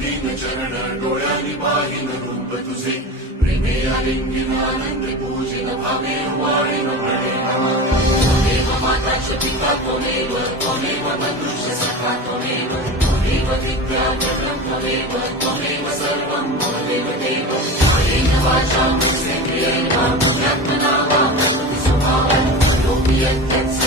दीन चरण डोळ्यांनी पाहिन रूप तुझे प्रेमे आलिंगन आनंद पूजिन भावे वाळीन प्रणेन माता त्वमेव माता च पिता त्वमेव बन्धुश्च सखा त्वमेव विद्याधरं त्वमेव सर्वं त्वमेव देव कायेन वाचा मनसेन्द्रियेण वा बुद्ध्यात्मना वा प्रकृतिस्वभावात् करोमि यत्